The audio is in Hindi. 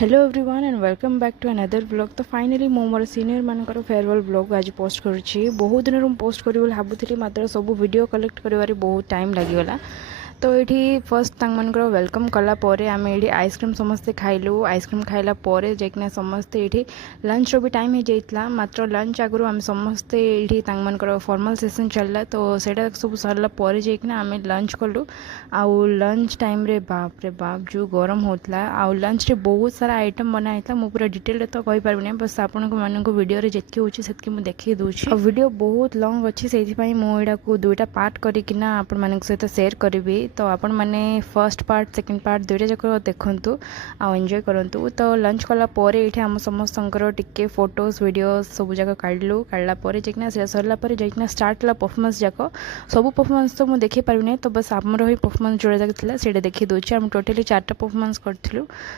Hello everyone and welcome back to another blog. तो फाइनली मो मोर सीनियर मानकर फेयरवेल ब्लॉग आज पोस्ट करुच्ची। बहुत दिन पोस्ट करी भावुली मात्र सब वीडियो कलेक्ट कर बहुत टाइम लगिगला। तो ये फर्स्ट मनकर वेलकम कलापर आम ये आइसक्रीम समस्ते खाइलु। आइसक्रीम खाइला जाकना समस्ते ये लंच भी टाइम हो जाता। मात्र लंच आगु आम समस्ते ये मनकर फॉर्मल सेशन चलला। तो सेटा सब सरला जाकना आम लंच कलु। आउ लंच टाइम रे बाप रे बाप जो गरम होता। आउ लंच रे बहुत सारा आइटम बनाई मु पूरा डिटेल तो कहि पारबे बस आपण को वीडियो रे जेतकी होची सेतकी मु देखि दोछि। वीडियो बहुत लॉन्ग अछि सेति पई मु एडा को दुईटा पार्ट करिकिना आपण मानक सहित शेयर करिवि। तो आपण माने फर्स्ट पार्ट सेकंड पार्ट दुईटा जक देखंतु आ एंजॉय करंतु। तो लंच कला परे एठी हम समस्तंकर टिके फोटोज वीडियोस सब जक काढलु। काढला परे जेकना से सरला परे जेकना स्टार्ट ला परफॉर्मेंस जक सब परफॉर्मेंस तो मु देखि पारबे नै। तो बस हमर ही परफॉर्मेंस जोड़ा जक थिला सेडा देखि दोछि। हम टोटली 4टा परफॉर्मेंस करथिलु।